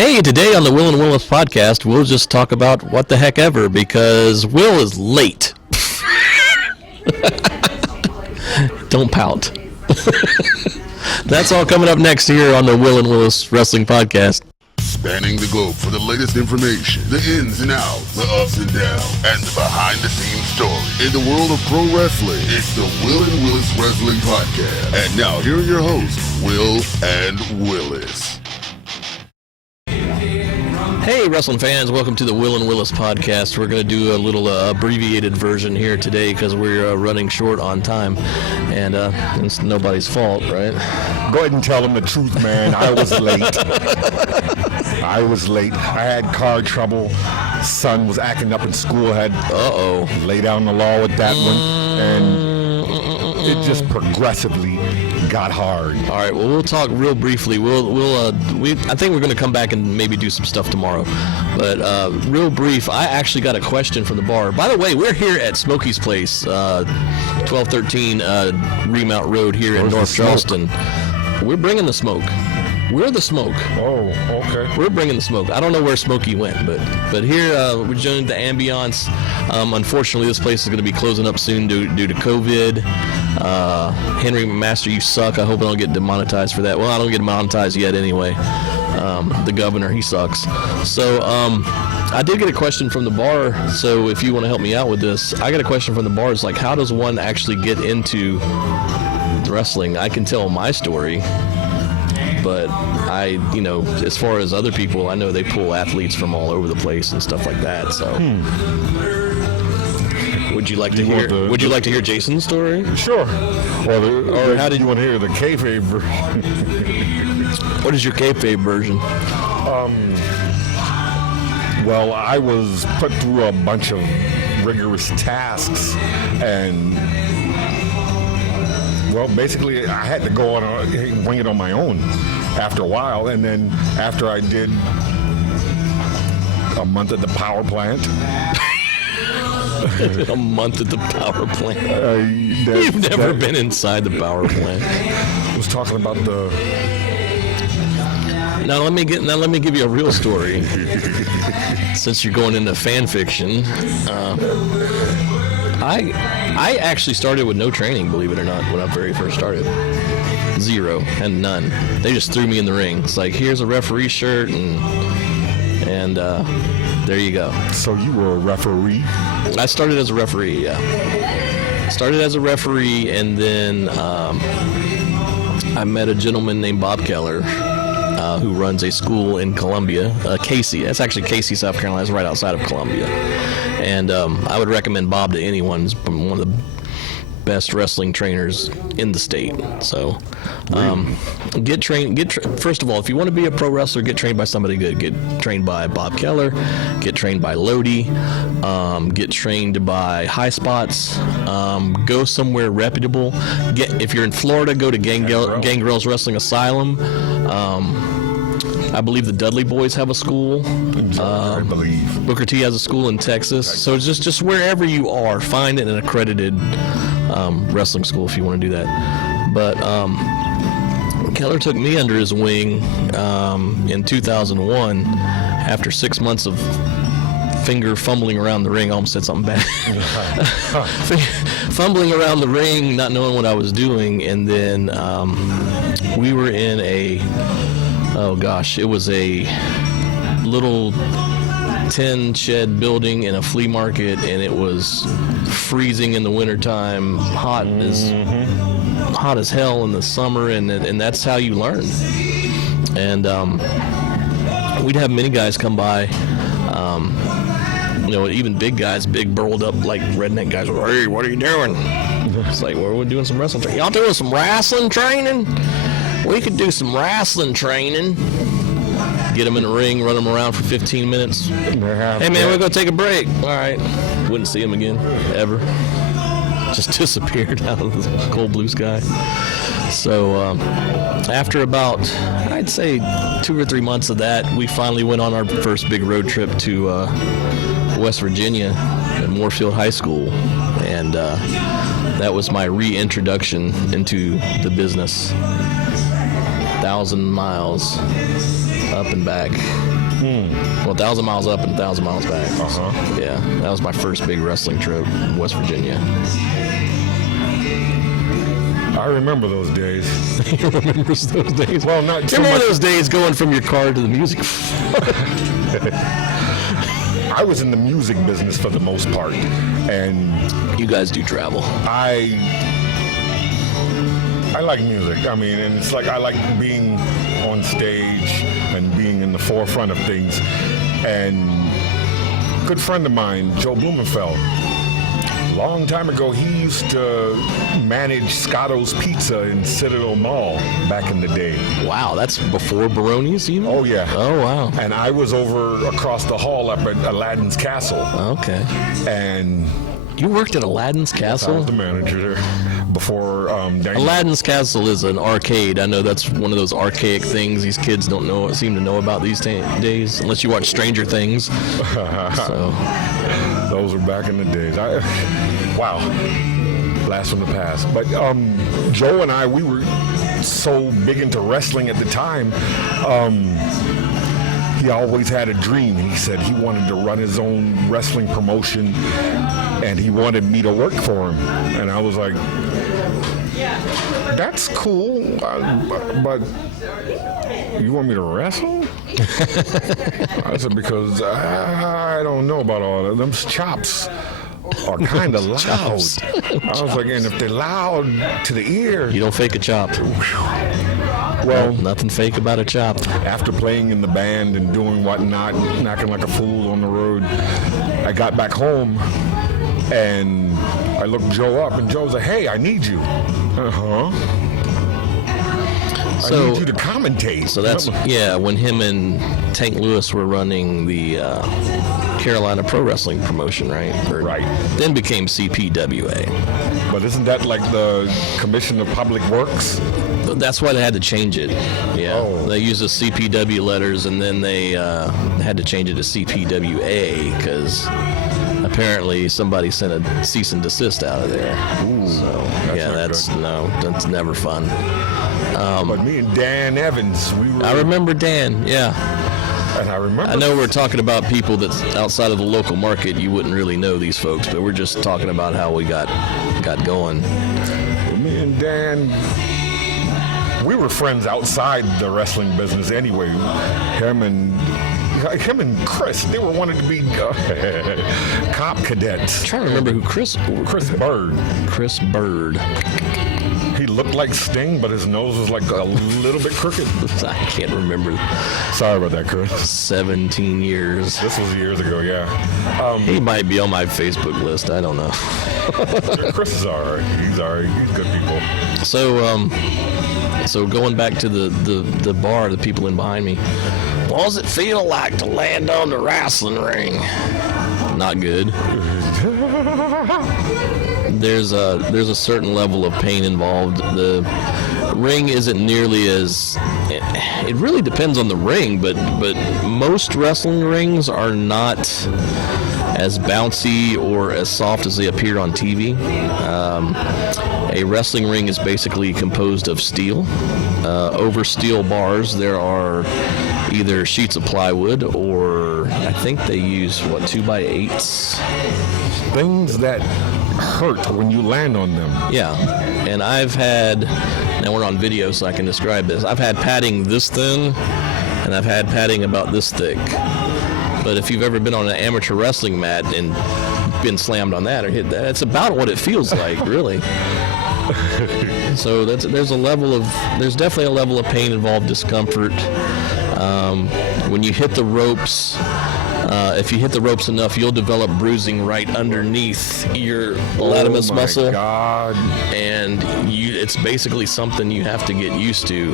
Hey, today on the Will and Willis podcast, we'll just talk about what the heck ever because Will is late. Don't pout. That's all coming up next here on the Will and Willis Wrestling Podcast. Spanning the globe for the latest information, the ins and outs, the ups and downs, and the behind-the-scenes story. In the world of pro wrestling, it's the Will and Willis Wrestling Podcast. And now, here are your hosts, Will and Willis. Hey, wrestling fans, welcome to the Will and Willis podcast. We're going to do a little abbreviated version here today because we're running short on time, and it's nobody's fault, right? Go ahead and tell them the truth, man. I was late. I had car trouble. Son was acting up in school. Had lay down the law with that one, and it just progressively got hard. All right, well, we'll talk real briefly. I think we're going to come back and maybe do some stuff tomorrow. But real brief, I actually got a question from the bar. By the way, we're here at Smokey's place, 1213 Remount Road here in North Charleston. We're bringing the smoke. We're the smoke. Oh, okay. We're bringing the smoke. I don't know where Smokey went, but here we're joining the ambiance. Unfortunately, this place is going to be closing up soon due to COVID. Henry Master, you suck. I hope I don't get demonetized for that. Well, I don't get demonetized yet anyway. The governor, he sucks. So I did get a question from the bar. So if you want to help me out with this, I got a question from the bar. It's like, how does one actually get into wrestling? I can tell my story. But as far as other people, I know they pull athletes from all over the place and stuff like that. So, would you like to hear? Would you like to hear Jason's story? Sure. Or how did you want to hear the kayfabe version? What is your kayfabe version? Well, I was put through a bunch of rigorous tasks, and basically, I had to go on wing it on my own after a while, and then after I did a month at the power plant. A month at the power plant. You've never been inside the power plant. I was talking about the. Now let me give you a real story. Since you're going into fan fiction. I actually started with no training, believe it or not, when I very first started. Zero and none. They just threw me in the ring. It's like, here's a referee shirt, and there you go. So you were a referee? I started as a referee, yeah. Started as a referee, and then I met a gentleman named Bob Keller, who runs a school in Columbia, Casey. That's actually Casey, South Carolina. It's right outside of Columbia. And I would recommend Bob to anyone. He's one of the best wrestling trainers in the state. So get trained. First of all, if you want to be a pro wrestler, get trained by somebody good. Get trained by Bob Keller. Get trained by Lodi. Get trained by High Spots. Go somewhere reputable. If you're in Florida, go to Gangrel's Wrestling Asylum. I believe the Dudley Boys have a school. I believe Booker T has a school in Texas. So it's just wherever you are, find an accredited wrestling school if you want to do that. But Keller took me under his wing in 2001 after 6 months of finger fumbling around the ring. I almost said something bad. Fumbling around the ring, not knowing what I was doing. And then we were in it was a little tin shed building in a flea market, and it was freezing in the wintertime, hot as hell in the summer, and that's how you learn. And we'd have many guys come by, even big guys, big burled up like redneck guys. Hey, what are you doing? It's like, well, we're doing some wrestling training. Y'all doing some wrestling training? We could do some wrestling training. Get them in the ring, run them around for 15 minutes. Hey, man, we're going to take a break. All right. Wouldn't see him again, ever. Just disappeared out of the cold blue sky. So after about, I'd say 2 or 3 months of that, we finally went on our first big road trip to West Virginia at Moorfield High School. And that was my reintroduction into the business. 1,000 miles up and back. Well, 1,000 miles up and 1,000 miles back. Yeah, that was my first big wrestling trip in West Virginia. I remember those days. He remembers those days. Well, not too remember much. those days going from your car to the music. I was in the music business for the most part, and You guys do travel. I like music. I mean, and it's like I like being on stage and being in the forefront of things. And a good friend of mine, Joe Blumenfeld, long time ago, he used to manage Scotto's Pizza in Citadel Mall back in the day. Wow, that's before Baroni's even? Oh, yeah. Oh, wow. And I was over across the hall up at Aladdin's Castle. Okay. And You worked at Aladdin's I Castle? was the manager there before. Aladdin's Castle is an arcade. I know that's one of those archaic things these kids don't seem to know about these days, unless you watch Stranger Things. So Those were back in the days. Wow. Blast from the past. But Joe and I, we were so big into wrestling at the time. He always had a dream. He said he wanted to run his own wrestling promotion, and he wanted me to work for him. And I was like, that's cool, but you want me to wrestle? I said, because I don't know about all that. Them chops are kind of loud. I was like, and if they're loud to the ear. you don't fake a chop. Well, Nothing fake about a chop. after playing in the band and doing whatnot, knocking like a fool on the road, I got back home and I looked Joe up, and Joe's like, hey, I need you. I need you to commentate. So that's, yeah, when him and Tank Lewis were running the Carolina Pro Wrestling promotion, right? Right. Then became CPWA. But isn't that like the Commission of Public Works? That's why they had to change it. Yeah. Oh. They used the CPW letters, and then they had to change it to CPWA because apparently somebody sent a cease and desist out of there. Ooh, So, yeah, that's that's never fun. But me and Dan Evans, we were. I remember Dan, yeah. And I remember. I know we're talking about people that's outside of the local market. You wouldn't really know these folks, but we're just talking about how we got going. Me and Dan, we were friends outside the wrestling business anyway. Him and Chris, they were wanted to be cop cadets. I'm trying to remember who Chris Bird. Chris Bird. He looked like Sting, but his nose was like a little bit crooked. I can't remember. Sorry about that, Chris. 17 years. This was years ago, yeah. He might be on my Facebook list. I don't know. Chris is all right. He's all right. He's good people. So going back to the bar, the people in behind me. What does it feel like to land on the wrestling ring? Not good. There's a certain level of pain involved. The ring isn't nearly as. It really depends on the ring, but most wrestling rings are not as bouncy or as soft as they appear on TV. A wrestling ring is basically composed of steel. Over steel bars, there are either sheets of plywood or I think they use 2x8s. Things that hurt when you land on them. Yeah, and I've had. Now we're on video, so I can describe this. I've had padding this thin, and I've had padding about this thick. But if you've ever been on an amateur wrestling mat and been slammed on that or hit that, it's about what it feels like, really. So there's definitely a level of pain involved, discomfort. When you hit the ropes, if you hit the ropes enough, you'll develop bruising right underneath your latimus muscle. Oh my God. And it's basically something you have to get used to,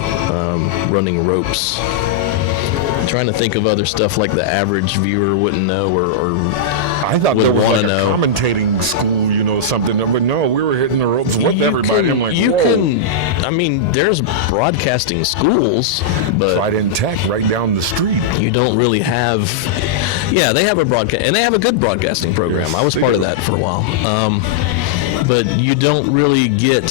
running ropes. I'm trying to think of other stuff like the average viewer wouldn't know or I thought there was like a know. commentating school, something. But no, we were hitting the ropes with everybody. I'm like, whoa. There's broadcasting schools, but Trident Tech right down the street. you don't really have. Yeah, they have a broadcast, and they have a good broadcasting program. Yes, I was part of that for a while. But you don't really get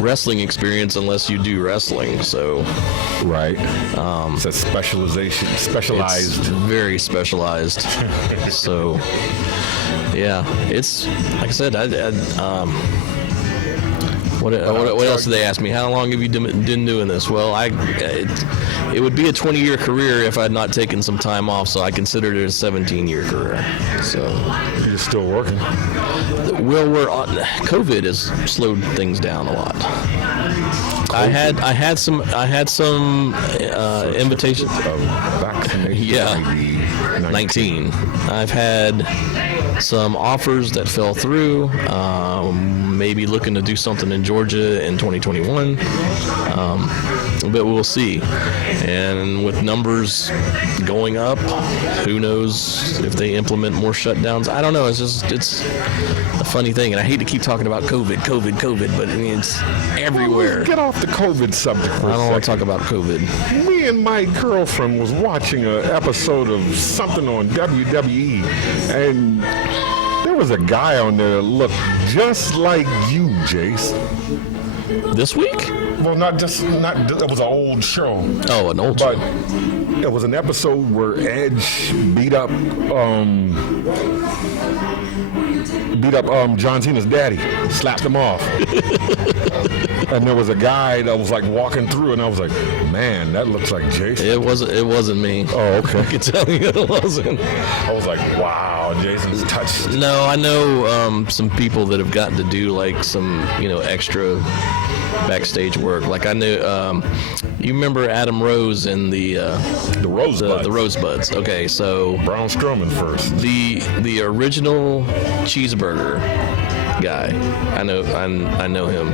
wrestling experience unless you do wrestling. So Right. It's a specialization, specialized. it's very specialized. So yeah, it's like I said. What else did they ask me? How long have you been doing this? Well, it would be a 20-year career if I had not taken some time off, so I considered it a 17-year career. So You're still working. well, COVID has slowed things down a lot. I had some invitations. Vaccination. Yeah, 19. I've had some offers that fell through. Maybe looking to do something in Georgia in 2021, but we'll see. And with numbers going up, who knows if they implement more shutdowns? I don't know. It's a funny thing, and I hate to keep talking about COVID, but I mean it's everywhere. Let's get off the COVID subject for I a don't want to second. talk about COVID. Me and my girlfriend was watching an episode of something on WWE, and there was a guy on there that looked just like you, Jace. This week? Well, not it was an old show. Oh, an old But show. it was an episode where Edge beat up John Cena's daddy, slapped him off. And there was a guy that was like walking through, and I was like, man, that looks like Jason. It wasn't me. Oh, okay. I can tell you it wasn't. I was like, wow, Jason's touched. No, I know some people that have gotten to do like some, extra backstage work. Like I knew, you remember Adam Rose in the Rosebuds. the Rosebuds. Okay, so Braun Strowman first. the original cheeseburger guy. I know him.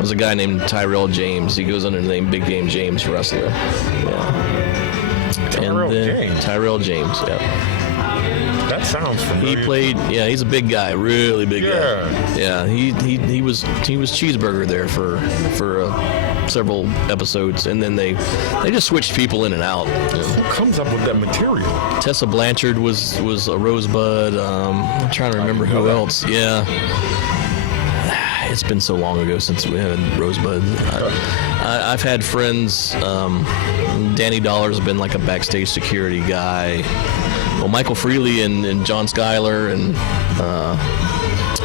There's a guy named Tyrell James. He goes under the name Big Game James Wrestler. Yeah. Tyrell James. Yeah. That sounds familiar. He played. Yeah, he's a big guy, really big Yeah. guy. Yeah. He was cheeseburger there for several episodes, and then they just switched people in and out. Who comes up with that material? Tessa Blanchard was a Rosebud. I'm trying to remember who else. Yeah. It's been so long ago since we had Rosebud. I've had friends. Danny Dollar's been like a backstage security guy. Well, Michael Freely and John Schuyler and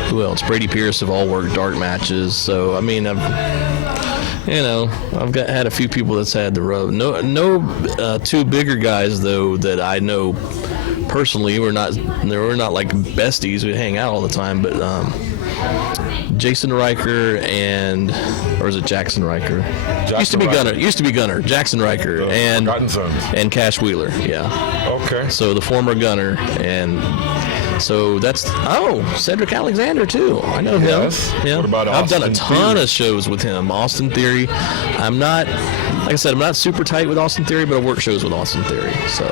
who else? Brady Pierce have all worked dark matches. So I mean, I've had a few people that's had the road. No, two bigger guys though that I know personally. We're not like besties. We hang out all the time, but. Jason Riker or is it Jackson Riker? Used to be Gunner. Jackson Riker and Forgotten Sons. And Cash Wheeler. Yeah. Okay. So the former Gunner, and so that's Cedric Alexander too. I know Yes. him. Yeah. What about I've done a Austin ton Theory? of shows with him. Austin Theory. I'm not super tight with Austin Theory, but I work shows with Austin Theory. So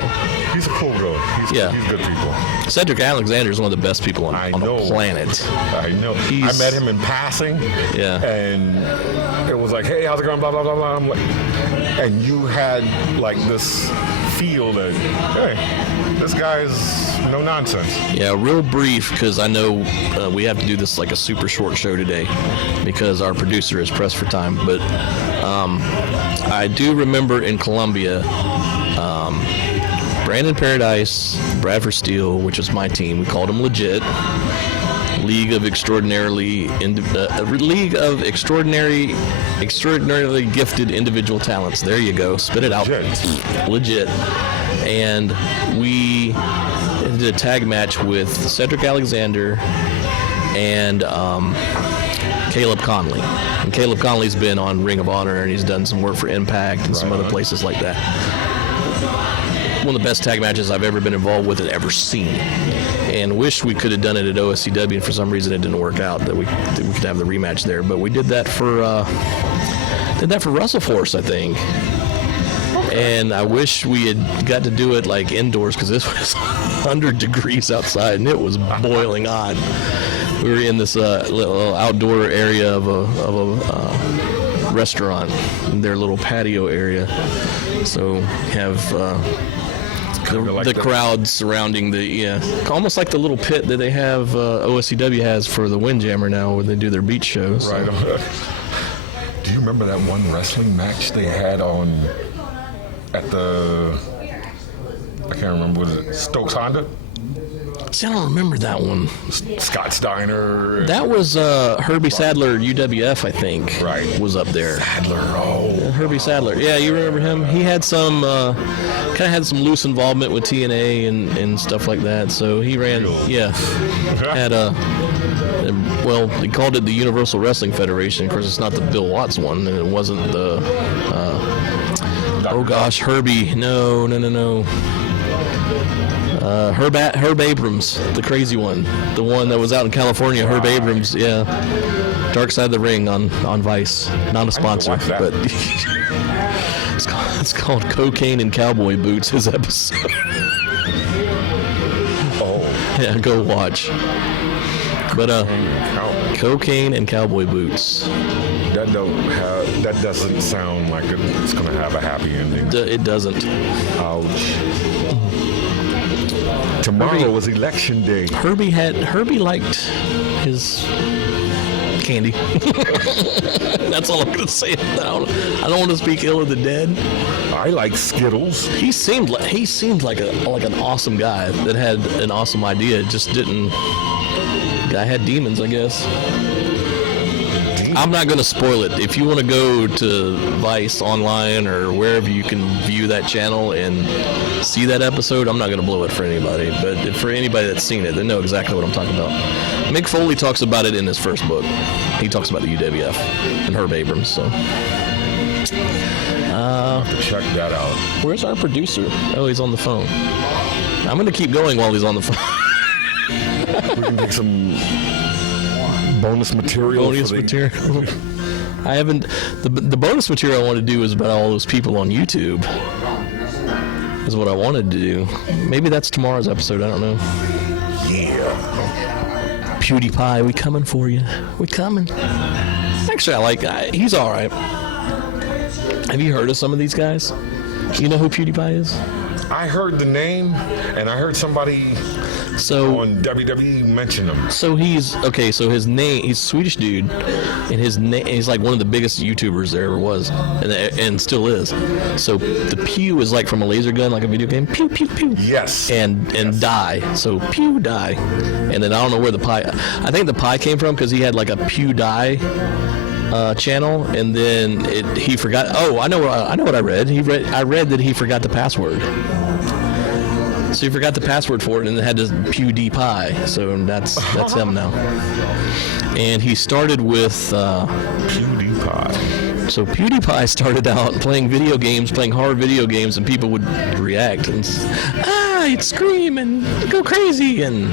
He's a cool guy. He's good people. Cedric Alexander is one of the best people on the know. planet. I know. He's- I met him in passing. Yeah. And it was like, hey, how's it going? Blah, blah, blah, blah. I'm like, and you had like this feel that, hey, this guy is no nonsense. Yeah, real brief, because I know we have to do this like a super short show today because our producer is pressed for time. But I do remember in Columbia, Brandon Paradise, Bradford Steele, which was my team, we called them Legit. League of extraordinarily gifted individual talents. There you go. Spit it out. Legit. And we did a tag match with Cedric Alexander and Caleb Conley. And Caleb Conley's been on Ring of Honor, and he's done some work for Impact and some other places like that. One of the best tag matches I've ever been involved with and ever seen. And wish we could have done it at OSCW, and for some reason it didn't work out that we could have the rematch there. But we did that for WrestleForce, I think. And I wish we had got to do it like indoors, because this was 100 degrees outside and it was boiling hot. We were in this little outdoor area of a restaurant, their little patio area. So have Like the crowd surrounding almost like the little pit that they have OSCW has for the Windjammer now, where they do their beach shows. Right. Do you remember that one wrestling match they had at the? I can't remember. Was it Stokes Honda? See, I don't remember that one. Scott Steiner. That was Herbie Sadler, UWF, I think. Right. Was up there. Sadler. Oh. Herbie Sadler. Yeah, you remember him? He had some kind of had some loose involvement with TNA and stuff like that. So he ran. Yeah. Had well, they called it the Universal Wrestling Federation. Of course, it's not the Bill Watts one, and it wasn't the. Oh gosh, Herbie. No. Herb Abrams, the crazy one, the one that was out in California. Herb Abrams, yeah. Dark Side of the Ring on Vice, not a sponsor, but it's called Cocaine and Cowboy Boots. His episode. Oh. Yeah, go watch. But Cocaine and Cowboy Boots. That doesn't sound like it's gonna have a happy ending. It doesn't. Ouch. Tomorrow was election day. Herbie liked his candy. That's all I'm gonna say. I don't want to speak ill of the dead. I like Skittles. He seemed like an awesome guy that had an awesome idea. Just didn't. Guy had demons, I guess. I'm not going to spoil it. If you want to go to Vice online or wherever you can view that channel and see that episode, I'm not going to blow it for anybody. But for anybody that's seen it, they know exactly what I'm talking about. Mick Foley talks about it in his first book. He talks about the UWF and Herb Abrams. So, check that out. Where's our producer? Oh, he's on the phone. I'm going to keep going while he's on the phone. We can make some bonus material. I haven't. The bonus material I want to do is about all those people on YouTube. Is what I wanted to do. Maybe that's tomorrow's episode. I don't know. Yeah. Pewdiepie, we coming for you. We coming. Actually, he's all right. Have you heard of some of these guys? You know who Pewdiepie is? I heard the name, and I heard somebody on WWE mention him. So he's okay. So his name, he's a Swedish dude, and his name, he's like one of the biggest YouTubers there ever was, and still is. So the pew is like from a laser gun, like a video game. Pew pew pew. Yes. And die. So pew die, and then I don't know where the pie. I think the pie came from because he had like a pew die channel, and then he forgot. Oh, I know what I read. I read that he forgot the password. So he forgot the password for it, and it had to Pewdiepie. So that's him now. And he started with Pewdiepie. So Pewdiepie started out playing video games, playing hard video games, and people would react and he'd scream and go crazy, and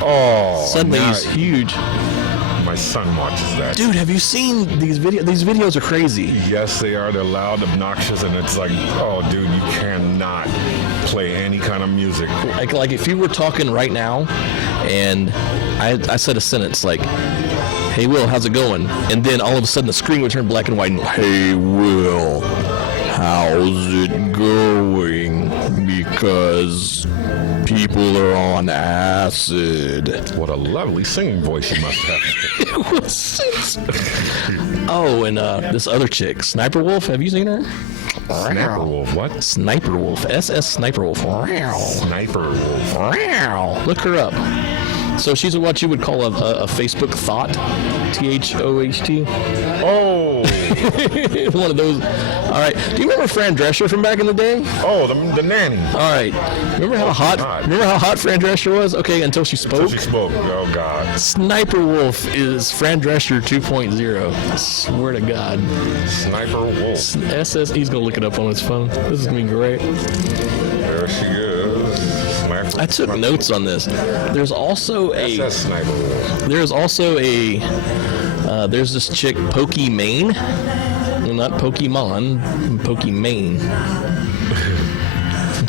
suddenly he's huge. My son watches that. Dude, have you seen these videos? These videos are crazy. Yes, they are. They're loud, obnoxious, and it's like, oh, dude, you cannot play any kind of music. Like if you were talking right now, and I said a sentence like, "Hey Will, how's it going?" And then all of a sudden the screen would turn black and white and, "Hey Will, how's it going?" Because people are on acid. What a lovely singing voice you must have. Oh, and this other chick, Sniperwolf, have you seen her? Sniperwolf, what? Sniperwolf, SSniperwolf. Sniperwolf. Look her up. So she's what you would call a Facebook thought, THOHT. Oh. One of those. All right. Do you remember Fran Drescher from back in the day? Oh, the nanny. All right. Remember how hot Fran Drescher was? Okay, until she spoke. Until she spoke. Oh God. Sniperwolf is Fran Drescher 2.0. I swear to God. Sniperwolf. He's gonna look it up on his phone. This is gonna be great. There she is. I took notes on this. There's also SSniperwolf. There's this chick, Pokimane. Well, not Pokemon, Pokimane.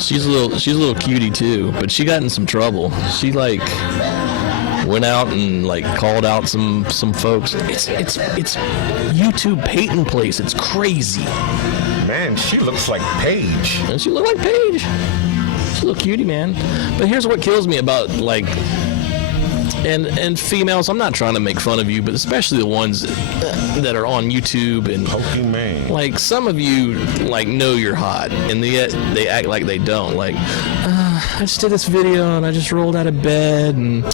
She's a little cutie too, but she got in some trouble. She went out and called out some folks. It's YouTube Peyton place. It's crazy. Man, she looks like Paige. Doesn't she look like Paige? she's a little cutie, man. But here's what kills me about, like, and females, I'm not trying to make fun of you, but especially the ones that are on YouTube and Pokimane. like, some of you like know you're hot, and yet they act like they don't. Like, I just did this video and I just rolled out of bed and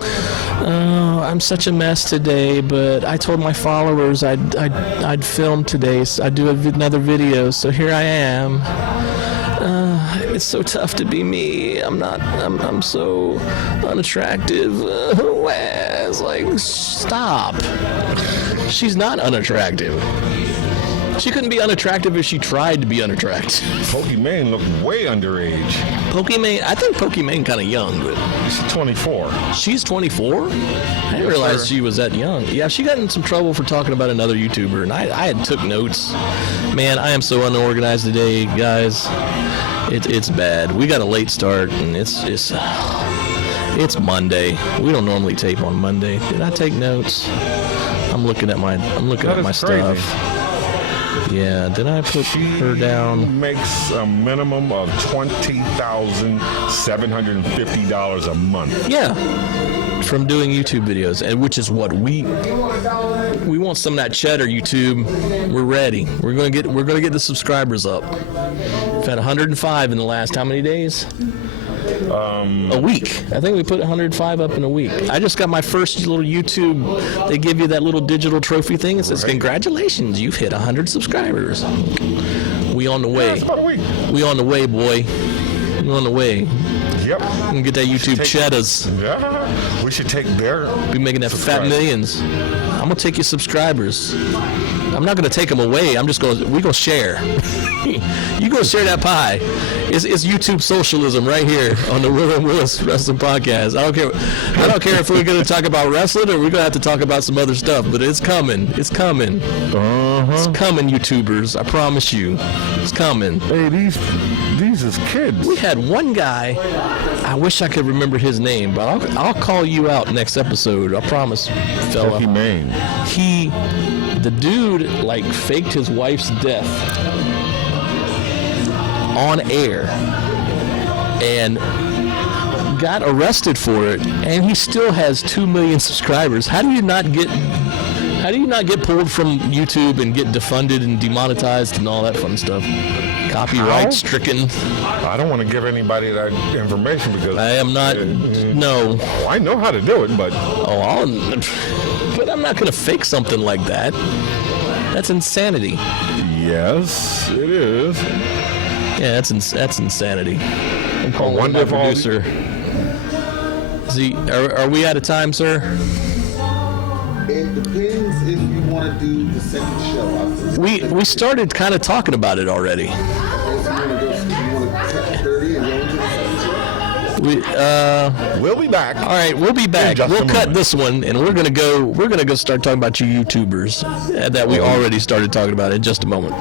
I'm such a mess today, but I told my followers I'd film today, so I'd do another video, so here I am. It's so tough to be me. I'm so unattractive. It's like, stop. She's not unattractive. She couldn't be unattractive if she tried to be unattractive. Pokimane looked way underage. Pokimane, I think Pokimane kind of young, but She's 24. she's 24? I didn't realize she was that young. Yeah, she got in some trouble for talking about another YouTuber, and I had took notes. Man, I am so unorganized today, guys. It's bad. We got a late start, and it's Monday. We don't normally tape on Monday. Did I take notes? I'm looking at my stuff. Yeah, did I put her down? Makes a minimum of $20,750 a month. Yeah, from doing YouTube videos, and which is what we want some of that cheddar. YouTube, we're ready. We're gonna get the subscribers up. We've had 105 in the last how many days? A week. I think we put 105 up in a week. I just got my first little YouTube. They give you that little digital trophy thing. It says, "Congratulations, you've hit 100 subscribers." We on the way. Yeah, it's about a week. We on the way, boy. We on the way. Yep. And get that YouTube cheddars. Yeah. We should take their. Be making that fat millions. I'm gonna take your subscribers. I'm not gonna take them away. We gonna share. You gonna share that pie. It's YouTube socialism right here on the Will and Willis Wrestling Podcast. I don't care if we're gonna talk about wrestling or we're gonna have to talk about some other stuff. But it's coming. It's coming. It's coming, YouTubers. I promise you. It's coming. Hey, these is kids. We had one guy. I wish I could remember his name, but I'll call you out next episode. I promise, fella. Pokimane. The dude like faked his wife's death on air and got arrested for it, and he still has 2 million subscribers. How do you not get pulled from YouTube and get defunded and demonetized and all that fun stuff? Copyright stricken. I don't want to give anybody that information because I am not. No. I know how to do it, but But I'm not going to fake something like that. That's insanity. yes, it is. Yeah, that's insanity. I'm calling wonder my if all producer. Are we out of time, sir? It depends if you want to do the second show. We started kind of talking about it already. You want to cut 30 and go into the second show? We'll be back. All right, we'll be back. just We'll a cut moment. this one, and we're gonna go start talking about you YouTubers that we already started talking about in just a moment.